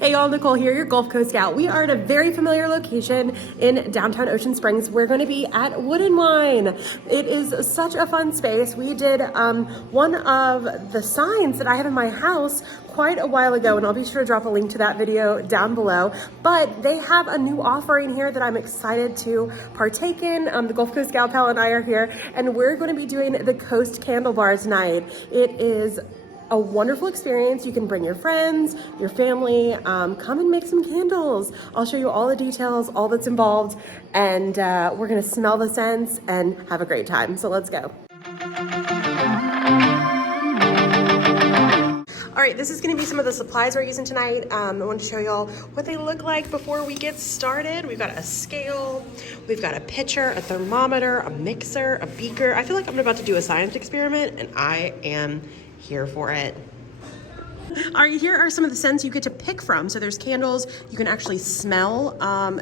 Hey y'all, Nicole here, your Gulf Coast gal. We are at a very familiar location in downtown Ocean Springs. We're going to be at Wood & Wine. It is such a fun space. We did one of the signs that I have in my house quite a while ago, and I'll be sure to drop a link to that video down below. But they have a new offering here that I'm excited to partake in. The Gulf Coast gal pal and I are here, and we're going to be doing the Coast Candle Bar tonight. It is a wonderful experience. You can bring your friends, your family, come and make some candles. I'll show you all the details, all that's involved, and we're gonna smell the scents and have a great time. So let's go. All right, this is gonna be some of the supplies we're using tonight. I want to show y'all what they look like before we get started. We've got a scale, we've got a pitcher, a thermometer, a mixer, a beaker. I feel like I'm about to do a science experiment, and I am here for it. All right, here are some of the scents you get to pick from. So there's candles. You can actually smell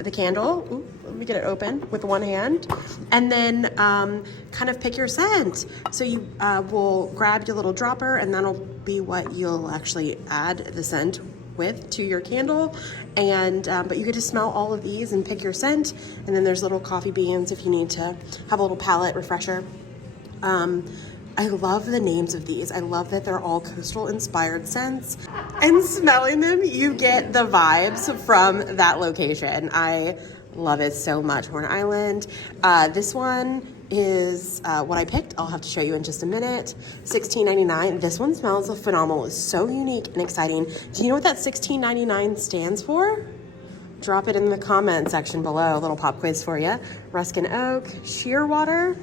the candle. Ooh, let me get it open with one hand. And then kind of pick your scent. So you will grab your little dropper, and that'll be what you'll actually add the scent with to your candle. And but you get to smell all of these and pick your scent. And then there's little coffee beans if you need to have a little palate refresher. I love the names of these. I love that they're all coastal inspired scents. And smelling them, you get the vibes from that location. I love it so much. Horn Island. This one is what I picked. I'll have to show you in just a minute. $16.99. This one smells phenomenal. It's so unique and exciting. Do you know what that $16.99 stands for? Drop it in the comment section below. A little pop quiz for you. Ruskin Oak, Shearwater,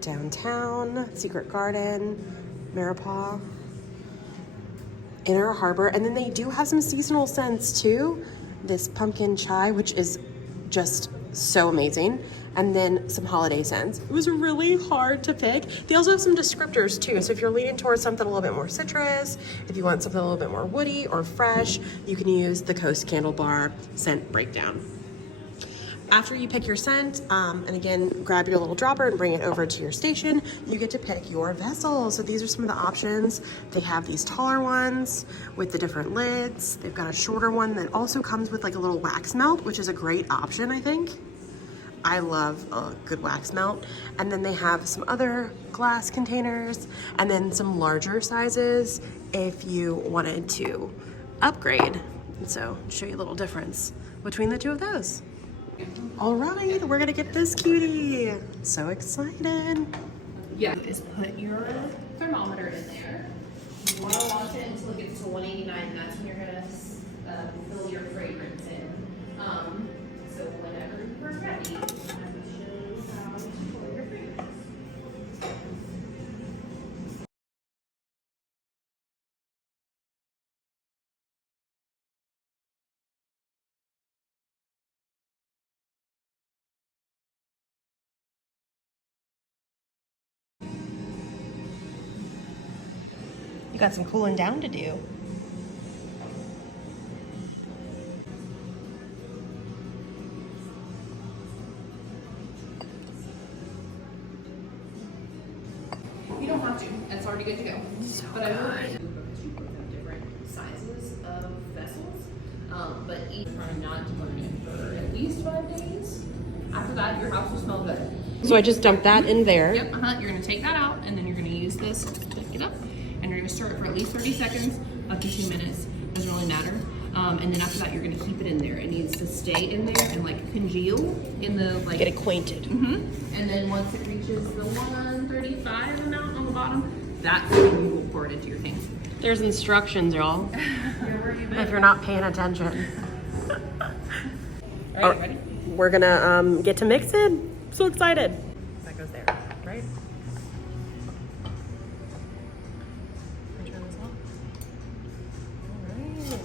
Downtown, Secret Garden, Marapaw, Inner Harbor, and then they do have some seasonal scents too. This pumpkin chai, which is just so amazing, and then some holiday scents. It was really hard to pick. They also have some descriptors too, so if you're leaning towards something a little bit more citrus, if you want something a little bit more woody or fresh, you can use the Coast Candle Bar scent breakdown. After you pick your scent, and again, grab your little dropper and bring it over to your station, you get to pick your vessel. So these are some of the options. They have these taller ones with the different lids. They've got a shorter one that also comes with like a little wax melt, which is a great option, I think. I love a good wax melt. And then they have some other glass containers and then some larger sizes if you wanted to upgrade. And so I'll show you a little difference between the two of those. All right, we're gonna get this cutie. So excited. Yeah, is put your thermometer in there. You want to watch it until it gets to 189. That's when you're gonna fill your fragrance in. So whenever you're ready, I will show you how to fill your fragrance. You got some cooling down to do. You don't have to. It's already good to go. So but I will because you both have different sizes of vessels. But each try not to burn it for at least 5 days. After that, your house will smell good. So I just dumped that in there. Yep. You're gonna take that out, and then you're gonna use this to pick it up, and you're gonna stir it for at least 30 seconds, up to 2 minutes. Doesn't really matter. And then after that, you're gonna keep it in there. It needs to stay in there and like congeal in the like. Get acquainted. And then once it reaches the 135 amount on the bottom, that's when you will pour it into your tank. There's instructions, y'all. If you're not paying attention. All right, ready? We're gonna get to mix it. So excited. That goes there, right? Turn this off. All right.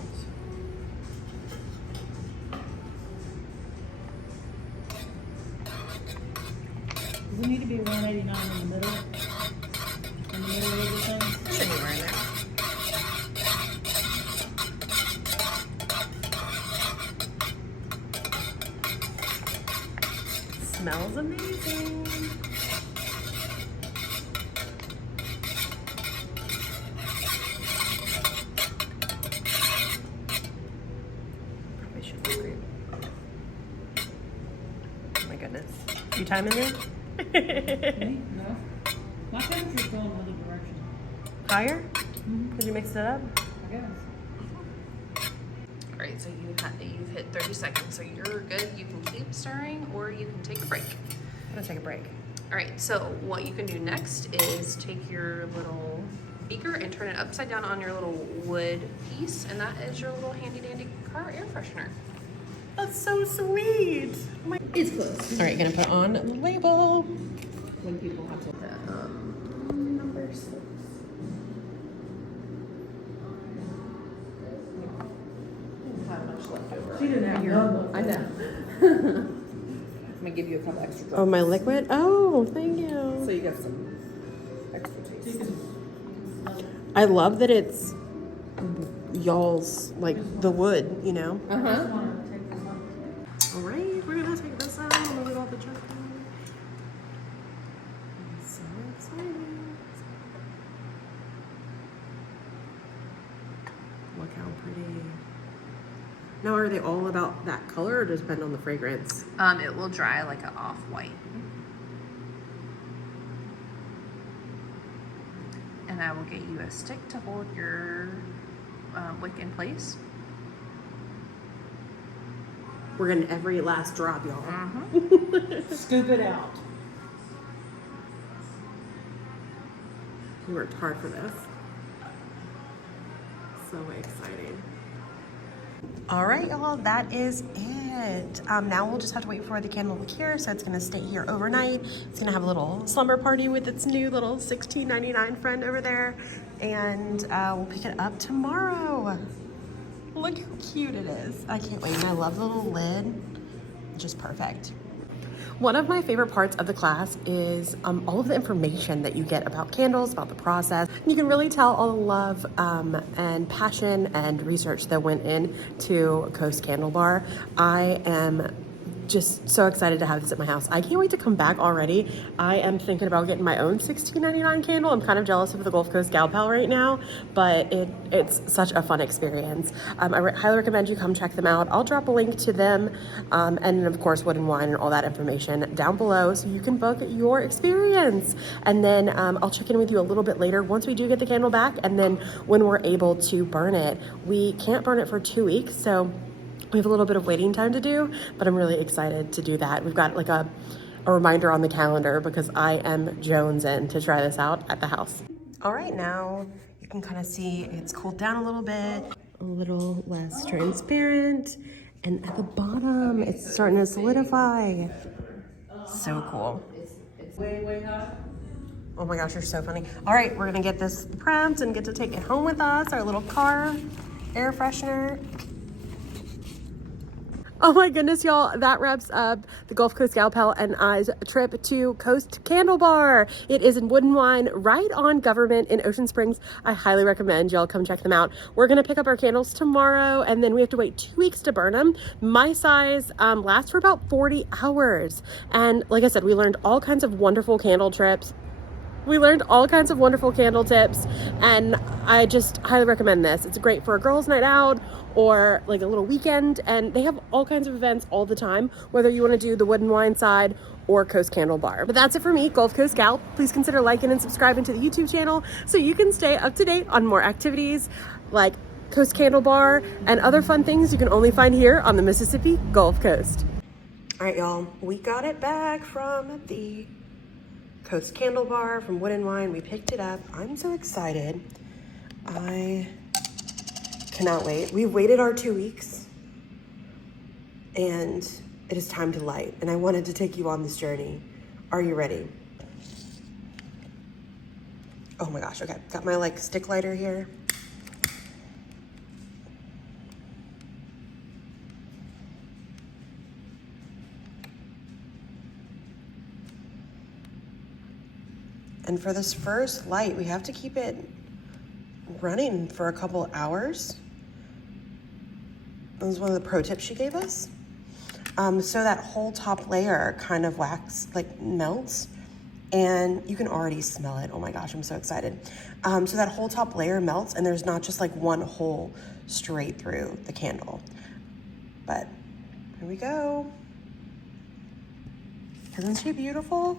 Does it need to be 189 in the middle? In the middle of everything? Anywhere in there. Smells amazing. should be great. Oh my goodness. You timing me? Me? No. My temperature's going another direction. Higher? Did you mix it up? I guess. All right, so you've hit 30 seconds, so you're good. You can keep stirring or you can take a break. I'm gonna take a break. All right, so what you can do next is take your little beaker and turn it upside down on your little wood piece, and that is your little handy dandy car air freshener. That's so sweet. Oh my. It's close. All right, gonna put on the label. When people have to number 6. How much left over? She didn't have your. I know. I'm gonna give you a couple extra drops. Oh, my liquid? Oh, thank you. So you got some extra taste. I love that it's y'all's, like, the wood, you know? Uh-huh. All right, we're gonna take this out. I'm gonna the chocolate. So exciting. Look how pretty. Now, are they all about that color or does it depend on the fragrance? It will dry like an off-white. And I will get you a stick to hold your wick in place. We're getting every last drop, y'all. Scoop it out. We worked hard for this. So exciting. All right, y'all, that is it. Now we'll just have to wait for the candle to cure, so it's gonna stay here overnight. It's gonna have a little slumber party with its new little $16.99 friend over there, and we'll pick it up tomorrow. Look how cute it is. I can't wait, and I love the little lid. Just perfect. One of my favorite parts of the class is all of the information that you get about candles, about the process. You can really tell all the love and passion and research that went into Coast Candle Bar. I am just so excited to have this at my house. I can't wait to come back already. I am thinking about getting my own $16.99 candle. I'm kind of jealous of the Gulf Coast Gal Pal right now, but it's such a fun experience. I highly recommend you come check them out. I'll drop a link to them and of course Wood and Wine and all that information down below so you can book your experience. And then I'll check in with you a little bit later once we do get the candle back, and then when we're able to burn it. We can't burn it for 2 weeks, so we have a little bit of waiting time to do, but I'm really excited to do that. We've got like a reminder on the calendar because I am jonesing to try this out at the house. All right, now you can kind of see it's cooled down a little less transparent, and at the bottom it's starting to solidify. So cool. Way hot. Oh my gosh, you're so funny. All right, we're gonna get this prepped and get to take it home with us, our little car air freshener. Oh my goodness, y'all, that wraps up the Gulf Coast Gal Pal and I's trip to Coast Candle Bar. It is in Wood and Wine, right on Government in Ocean Springs. I highly recommend y'all come check them out. We're gonna pick up our candles tomorrow, and then we have to wait 2 weeks to burn them. My size lasts for about 40 hours. And like I said, we learned all kinds of wonderful candle tips. And I just highly recommend this. It's great for a girls' night out or like a little weekend, and they have all kinds of events all the time, whether you want to do the Wood and Wine side or Coast Candle Bar. But that's it for me, Gulf Coast Gal. Please consider liking and subscribing to the YouTube channel so you can stay up to date on more activities like Coast Candle Bar and other fun things you can only find here on the Mississippi Gulf Coast. All right, y'all, we got it back from the Coast Candle Bar from Wood and Wine. We picked it up. I'm so excited. I cannot wait. We've waited our 2 weeks and it is time to light. And I wanted to take you on this journey. Are you ready? Oh my gosh, okay. Got my like stick lighter here. And for this first light, we have to keep it running for a couple hours. That was one of the pro tips she gave us. So that whole top layer kind of melts, and you can already smell it. Oh my gosh, I'm so excited. So that whole top layer melts, and there's not just like one hole straight through the candle. But here we go. Isn't she beautiful?